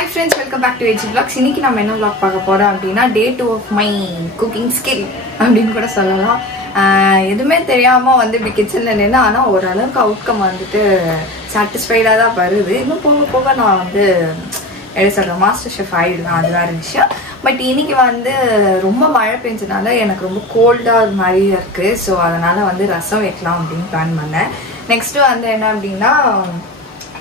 Hi friends, welcome back to AG Vlogs. இன்னைக்கு நம்ம என்ன vlog பார்க்க போறோம் அப்படினா day 2 of my cooking skill அப்படினு கூட சொல்லலாம். எதுமே தெரியாம வந்து இப்படி கிச்சன்ல நின்னா ஆனா ஓரளவுக்கு அவுட்கம் வந்துட்டு சாட்டிஸ்ஃபைடா தான் வருது. இன்னும் போக போக நான் வந்து மாஸ்டர் ஷெஃப் ஆயிடுவேன், அது வேற விஷயம். பட் இன்னைக்கு வந்து ரொம்ப மழை பெஞ்சனால எனக்கு ரொம்ப கோல்டா மாதிரி இருக்கு. ஸோ அதனால வந்து ரசம் வைக்கலாம் அப்படின்னு பிளான் பண்ணேன். நெக்ஸ்ட் வந்து என்ன அப்படின்னா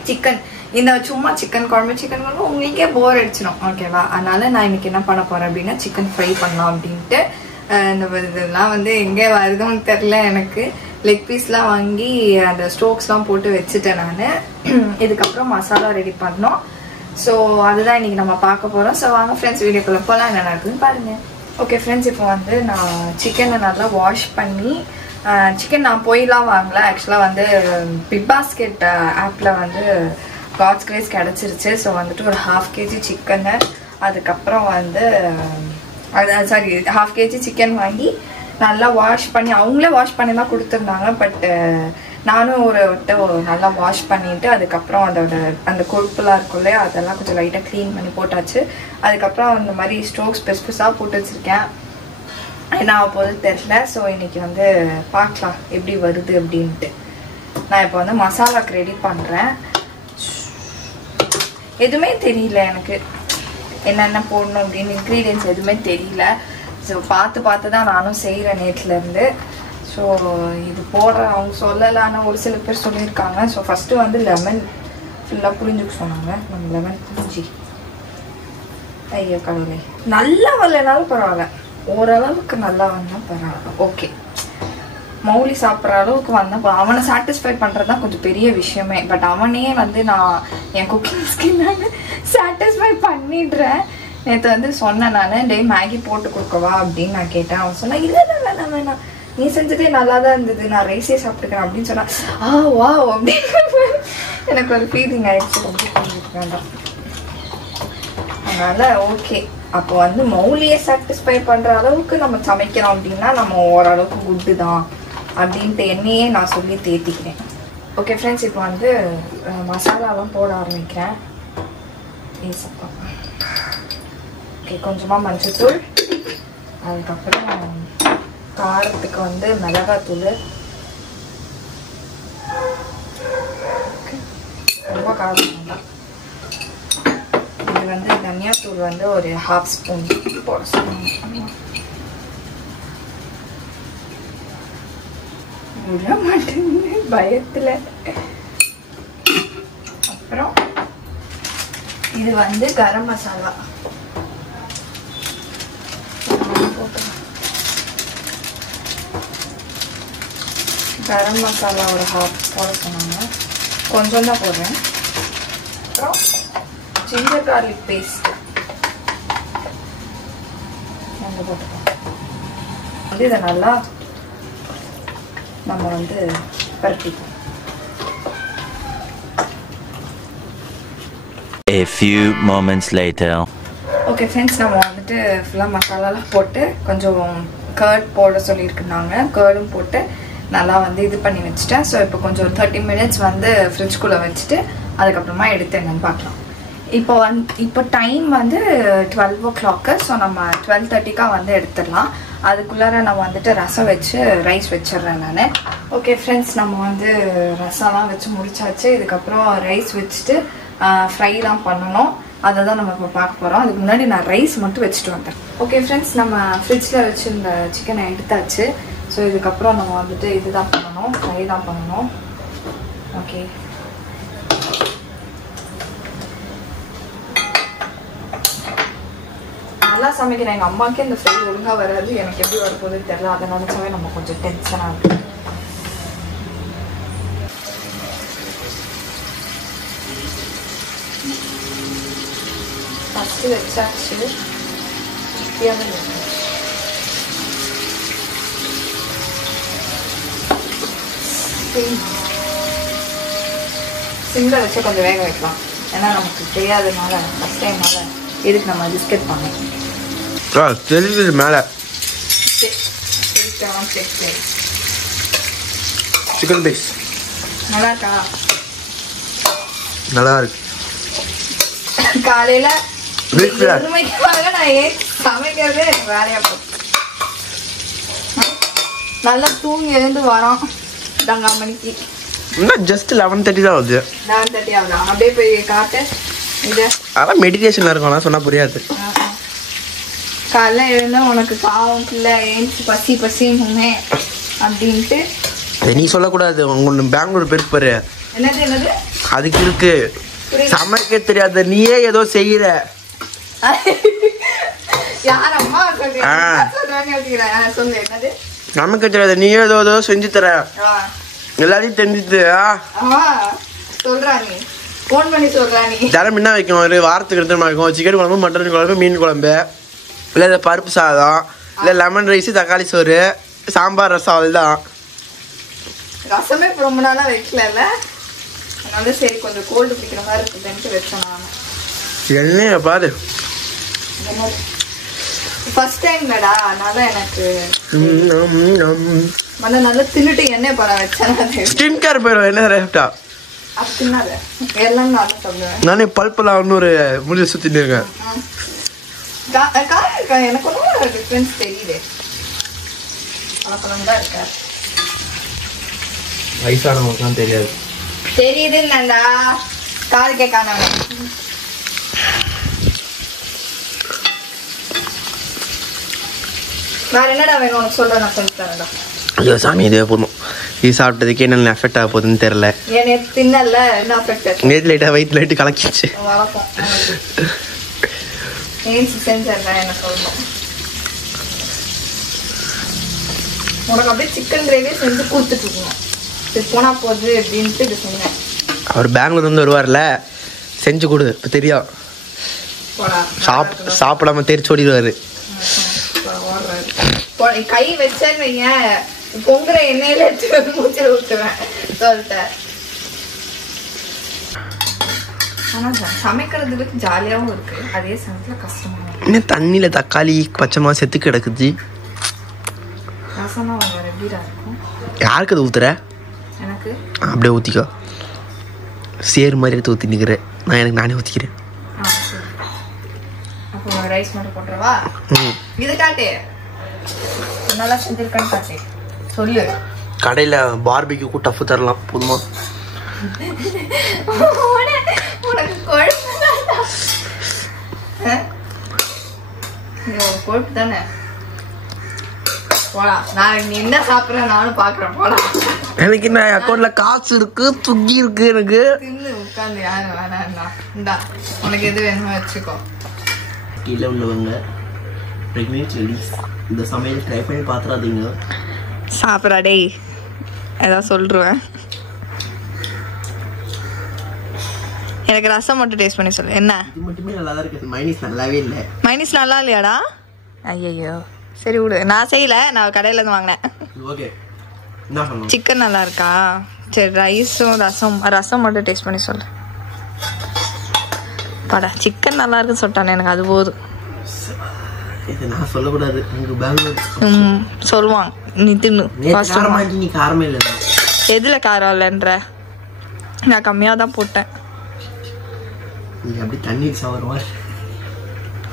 சிக்கன், இந்த சும்மா சிக்கன் குழம்பு உங்களுக்கே போர் அடிச்சிடும், ஓகேவா? அதனால நான் இன்னைக்கு என்ன பண்ண போறேன் அப்படின்னா சிக்கன் ஃப்ரை பண்ணலாம் அப்படின்ட்டு. இந்த இதெல்லாம் வந்து எங்கே வருதுன்னு தெரில எனக்கு. லெக் பீஸ்லாம் வாங்கி அந்த ஸ்டோக்ஸ்லாம் போட்டு வச்சுட்டேன் நான். இதுக்கப்புறம் மசாலா ரெடி பண்ணோம். ஸோ அதுதான் இன்னைக்கு நம்ம பார்க்க போகிறோம். ஸோ வாங்க ஃப்ரெண்ட்ஸ் வீடியோக்குள்ள போகலாம், என்ன நடக்குதுன்னு பாருங்க. ஓகே ஃப்ரெண்ட்ஸ், இப்போ வந்து நான் சிக்கனை நல்லா வாஷ் பண்ணி, சிக்கன் நான் போயெலாம் வாங்கல. ஆக்சுவலாக வந்து பிக் பாஸ்கெட் ஆப்பில் வந்து காட்ஸ் கிரேஸ் கிடச்சிருச்சு. ஸோ வந்துட்டு ஒரு 1/2 kg சிக்கனு, அதுக்கப்புறம் வந்து சாரி 1/2 kg சிக்கன் வாங்கி நல்லா வாஷ் பண்ணி, அவங்களே வாஷ் பண்ணி தான் கொடுத்துருந்தாங்க. பட் நானும் நல்லா வாஷ் பண்ணிவிட்டு அதுக்கப்புறம் அதோட அந்த கொழுப்புலாம் இருக்கும் இல்லையா, அதெல்லாம் கொஞ்சம் லைட்டாக க்ளீன் பண்ணி போட்டாச்சு. அதுக்கப்புறம் அந்த மாதிரி ஸ்டோக்ஸ் பெருசாக போட்டு வச்சுருக்கேன். என்ன ஆக போது தெரில. ஸோ இன்றைக்கி வந்து பார்க்கலாம் எப்படி வருது அப்படின்ட்டு. நான் இப்போ வந்து மசாலாக்கு ரெடி பண்ணுறேன். எதுவுமே தெரியல எனக்கு என்னென்ன போடணும் அப்படின்னு, இன்க்ரீடியன்ஸ் எதுவுமே தெரியல. ஸோ பார்த்து தான் நானும் செய்கிறேன் நேற்றுலேருந்து. ஸோ இது போடுற அவங்க சொல்லலான்னு ஒரு சில பேர் சொல்லியிருக்காங்க. ஸோ ஃபஸ்ட்டு வந்து லெமன் ஃபுல்லாக புளிஞ்சுக்க சொன்னாங்க. நம்ம லெமன் புளிஞ்சி, ஐயோ கடவுளே, நல்லா வரலனாலும் பரவாயில்ல, ஓரளவுக்கு நல்லா வந்தால் பரவாயில்ல. ஓகே, மௌலி சாப்பிட்ற அளவுக்கு வந்தால் அவனை சாட்டிஸ்ஃபை பண்ணுறது தான் கொஞ்சம் பெரிய விஷயமே. பட் அவனே வந்து நான் என் குக்கிங் ஸ்கில் சாட்டிஸ்ஃபை பண்ணிடுறேன். நேற்று வந்து சொன்னேன் நான், டே மேகி போட்டு கொடுக்கவா அப்படின்னு நான் கேட்டேன். அவன் சொன்னா இல்லை வேணாம், நீ செஞ்சதே நல்லா தான் இருந்தது, நான் ரைஸே சாப்பிட்டுக்கிறேன் அப்படின்னு சொன்னா. வா அப்படின்னு எனக்கு ஒரு ஃபீலிங் ஆயிடுச்சு. ரொம்ப வேண்டாம். அதனால ஓகே, அப்போ வந்து மௌலியை சாட்டிஸ்ஃபை பண்ணுற அளவுக்கு நம்ம சமைக்கிறோம் அப்படின்னா நம்ம ஓரளவுக்கு குட்டு தான் அப்படின்ட்டு என்னையே நான் சொல்லி தேத்திக்கிறேன். ஓகே ஃப்ரெண்ட்ஸ், இப்போ வந்து மசாலாலாம் போட ஆரம்பிக்கிறேன். ஓகே, கொஞ்சமாக மஞ்சள்தூள், அதுக்கப்புறம் காரத்துக்கு வந்து மிளகாத்தூள், ரொம்ப காரம் வேண்டாம். இது வந்து தனியாத்தூள் வந்து ஒரு 1/2 ஸ்பூன் போட சொல்லுங்க. விட மாட்டேங்குது பயத்தில். அப்புறம் இது வந்து கரம் மசாலா கரம் மசாலா ஒரு 1/2 போட சொன்னாங்க, கொஞ்சம் தான் போடுறேன். அப்புறம் ஜிஞ்சர் கார்லிக் பேஸ்ட் நம்ம போட்டுக்கலாம். வந்து இதை நல்லா நம்ம வந்து பரட்டிக்கலாம். A few moments later. Okay friends, நம்ம வந்துட்டு ஃபுல்லாக மசாலாலாம் போட்டு கொஞ்சம் கர்ட் போட சொல்லியிருக்குனாங்க. கர்டும் போட்டு நல்லா வந்து இது பண்ணி வச்சுட்டேன். ஸோ இப்போ கொஞ்சம் ஒரு 30 minutes வந்து ஃப்ரிட்ஜ்குள்ளே வச்சுட்டு அதுக்கப்புறமா எடுத்து என்னன்னு பார்க்கலாம். இப்போ டைம் வந்து 12 o'clock. ஸோ நம்ம 12:30 வந்து எடுத்துடலாம். அதுக்குள்ளார நம்ம வந்துட்டு ரசம் வச்சு ரைஸ் வச்சிடுறேன் நான். ஓகே ஃப்ரெண்ட்ஸ், நம்ம வந்து ரசம்லாம் வச்சு முடிச்சாச்சு. இதுக்கப்புறம் ரைஸ் வச்சுட்டு ஃப்ரைலாம் பண்ணணும். அதை தான் நம்ம இப்போ பார்க்க போகிறோம். அதுக்கு முன்னாடி நான் ரைஸ் மட்டும் வச்சுட்டு வந்தேன். ஓகே ஃப்ரெண்ட்ஸ், நம்ம ஃப்ரிட்ஜில் வச்சு இந்த சிக்கனை எடுத்தாச்சு. ஸோ இதுக்கப்புறம் நம்ம வந்துட்டு இதுதான் பண்ணணும், ஃப்ரை தான் பண்ணணும். ஓகே, நல்லா சமைக்கிறேன். எங்கள் அம்மாவுக்கே இந்த ஃப்ரை ஒழுங்காக வராது, எனக்கு எப்படி வரப்போகுது தெரியல. அதை நினச்சாவே நம்ம கொஞ்சம் டென்ஷனாக இருக்கு. ஃபஸ்ட்டு வச்சாச்சு. சிம்மில் வச்சு கொஞ்சம் வேக வைக்கலாம். ஏன்னா நமக்கு தெரியாதனால ஃபஸ்ட் டைம்னால எதுக்கு நம்ம பிஸ்கெட் பண்ணோம். தெரியுது மேலே சிக்கன் பீஸ் நல்லா இருக்கா? நல்லா இருக்கு. காலையில 7 மணிக்கு நான் சமைக்கிறதே எனக்கு வேலையா போச்சு. நல்லா தூங்கி எழுந்து வரோம் 2 மணிக்கு. இன்னும் ஜஸ்ட் 11:30 தான் ஆகுது. 11:30 ஆகுதா? அப்படியே போய் காட்டு இது. அதான் மெடிடேஷன்ல இருக்கும், சொன்னா புரியாது. காலைல எழுந்தா உனக்கு பாவம் பிள்ளை ஏஞ்சி பசின்னு அப்படின்ட்டு. நீ சொல்லக்கூடாது, உங்க பெங்களூர் பேருக்கு பாரு. என்னது அதுக்கு இருக்கு சமைக்க தெரியாத நீயே ஏதோ செய்யற. யாரம்மா சொல்றேன்னு சொல்லு. என்னது சமைக்க தெரியாத நீயே ஏதோ செஞ்சு தர, எல்லாரையும் தெரிஞ்சுது. சொல்றானே போன் பண்ணி சொல்றானே. தரம் என்ன வைக்கும், ஒரு வாரத்துக்கு 2 நாள் வைக்கும். சிக்கன் குழம்பு, மட்டன் குழம்பு, மீன் குழம்பு, இல்லை இந்த பருப்பு சாதம், இல்லை லெமன் ரைஸ், தக்காளி சோறு, சாம்பார், ரசம். அதுதான் ரசமே இப்போ ரொம்ப நாளா வைக்கல. அதனால சரி கொஞ்சம் கோல்டு பிடிக்கிற மாதிரி இருக்குதுன்ட்டு வச்சேன் நான். என்ன பாரு, ஃபர்ஸ்ட் டைம்லடா, அதனால எனக்கு நல்லா தின்னுட்டு எண்ணெய் படம் வச்சேன். ஸ்கின் கேர் போயிடும் என்ன ரேப்டா. அது தின்னாத எல்லாம் நான் சாப்பிடுவேன். நானே பல்பெல்லாம் இன்னொரு முடிய சுத்திட்டு இருக்கேன். எனக்கு ஒன்றும் டிஃப்ரென்ஸ் தெரியுது. பழப்பழம் தான் இருக்கா, வயசானவங்களுக்குலாம் தெரியாது. தெரியுதுல்லண்டா, காது கேட்காம. வேற என்னடா வேணும் உனக்கு சொல்றேன், நான் சொல்லி தரேன்டா. ஐயோ சாமி, இதே போதும். இது சாப்பிட்டதுக்கு என்ன எஃபெக்ட் ஆக போகுதுன்னு தெரியல. நேற்று தின்னல, என்ன எஃபெக்ட்? நேற்று லைட்டாக வயிற்று லைட்டு கலக்கிச்சு. வளர்ப்போம் செஞ்சல என்ன சொல்லணும். உனக்கு அப்படியே சிக்கன் கிரேவி செஞ்சு கொடுத்துட்டு இருக்கணும். இது போனா போகுது அப்படின்ட்டு இது சொன்னேன். அவர் பெங்களூர் வந்து வருவார்ல, செஞ்சு கொடு. இப்போ தெரியும், சாப்பிடாம தெரிச்சு ஓடிடுவாரு. கை வச்சேன்னு வைங்க, பொங்குற எண்ணெயில எடுத்து மூச்சில் ஊற்றுவேன் சொல்லிட்டேன். ஆனா சமைக்கிறதுக்கு ஜாலியாகவும் இருக்கு, அதே சமயத்துல கஷ்டமா இருக்கு. என்ன தண்ணியில தக்காளி பச்சைமா செத்து கிடக்குது. ரசம்னா உங்க எப்படிடா இருக்கும்? யாருக்கு அது ஊத்துற? எனக்கு அப்படியே ஊத்திக்கோ. சேர் மாதிரி எடுத்து ஊத்தி நிக்கிறேன் நான், எனக்கு நானே ஊத்திக்கிறேன். அப்போ ரைஸ் மட்டும் போட்டுறவா? இது காட்டு நல்லா செஞ்சிருக்கான்னு காட்டு, சொல்லு. கடையில பார்பிக்யூ டஃப் தரலாம் போதுமா? உனக்கு கொழுப்பு கொழுப்பு தானே. போடா, நான் நீ என்ன சாப்பிட்ற நானும் பாக்குறேன். போடா, எனக்கு என்ன அக்கௌண்ட்ல காசு இருக்கு, துக்கி இருக்கு. எனக்கு தின்னு உட்காந்து யாரும் வேணாம்டா. இந்தா உனக்கு எது வேணுமோ வச்சுக்கோ. கீழே உள்ளவங்க இந்த சமையல் ட்ரை பண்ணி பாத்துறாதீங்க. சாப்பிட்றா டேய், ஏதாவது சொல்லிடுவேன். எனக்கு ரசம் மட்டும் டேஸ்ட் பண்ணி சொல்லு. என்ன இது மட்டுமே நல்லா தான் இருக்கு, மைனஸ் நல்லாவே இல்லை. மைனஸ் நல்லா இல்லையாடா? ஐயோ சரி விடு, நான் செய்யல, நான் கடையில இருந்து வாங்கினேன். ஓகே, என்ன பண்ணலாம்? சிக்கன் நல்லா இருக்கா? சரி ரைஸும் ரசம் மட்டும் டேஸ்ட் பண்ணி சொல்லு. படா, சிக்கன் நல்லா இருக்குன்னு சொல்லிட்டானே, எனக்கு அது போதும். இது நான் சொல்லக்கூடாது, உங்க பெங்களூர் சொல்லுவான். நீ தின்னு. நீ காரமே இல்லை. எதுல காரம் இல்லைன்ற? நான் கம்மியாக தான் போட்டேன். நீ அப்படி தண்ணீர் சாப்பிடுவா?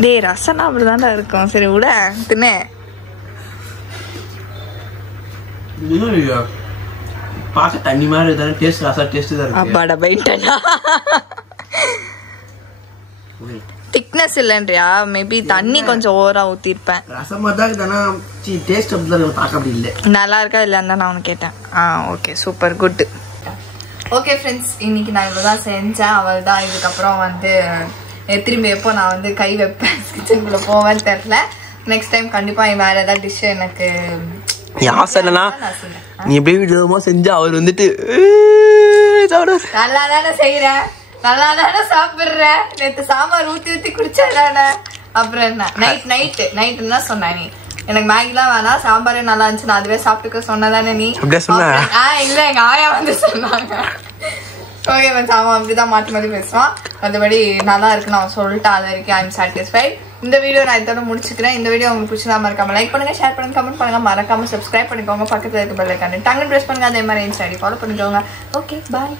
டேய் ரசம்னா அப்படிதான்டா இருக்கும். சரி விட தின்னு. பார்க்க தண்ணி மாதிரி இருந்தாலும் டேஸ்ட் ரசம் டேஸ்ட் தான் இருக்கு. அப்பாடா பைட்டனா. திக்னஸ் இல்லைன்றியா? மேபி தண்ணி கொஞ்சம் ஓவரா ஊத்திருப்பேன். ரசமா தான் தானா டேஸ்ட் அப்படிதான் பார்க்க அப்படி இல்லை. நல்லா இருக்கா இல்லைன்னு தான் நான் உனக்கு கேட்டேன். Okay super good. Okay friends, இன்னைக்கு நான் இவ்வளோதான் செஞ்சேன். அவள் தான் இதுக்கப்புறம் வந்து திரும்பி எப்போ நான் வந்து கை வைப்பேன் கிச்சனுக்குள்ள போவேன்னு தெரில. நெக்ஸ்ட் டைம் கண்டிப்பாக வேறு ஏதாவது டிஷ் எனக்கு ஆசை என்னன்னா, நீ எப்படியே விதமா செஞ்சு அவர் வந்துட்டு நல்லா தானே செய்யறேன், நல்லா தானே சாப்பிட்றேன். நேற்று சாம்பார் ஊற்றி குடிச்சாதானே. அப்புறம் என்ன நைட்டுன்னா சொன்ன நீ எனக்கு மேகிலாம் வேணாம், சாம்பாரே நல்லா இருந்துச்சு, நான் அதுவே சாப்பிட்டுக்க சொன்னதானே நீ? இல்ல எங்க ஆயா வந்து சொன்னாங்க. ஓகே அவன் அப்படிதான் மாற்றி மாற்றி பேசுவான். மற்றபடி நல்லா இருக்குன்னு அவன் சொல்லிட்டான். அது வரைக்கும் ஐ எம் சாட்டிஸ்ஃபைட். இந்த வீடியோ நான் இதோட முடிச்சுக்கிறேன். இந்த வீடியோ உங்களுக்கு பிடிச்சதா மறக்காம லைக் பண்ணுங்க, ஷேர் பண்ணுங்க, கமெண்ட் பண்ணுங்க, மறக்காம சப்ஸ்கிரைப் பண்ணிக்கோங்க. பக்கத்துல இருக்க பெல் ஐகானை டங்குன்னு பிரஸ் பண்ணுங்க. அதே மாதிரி இன்ஸ்டா ஐடி ஃபாலோ பண்ணிக்கோங்க. Okay bye.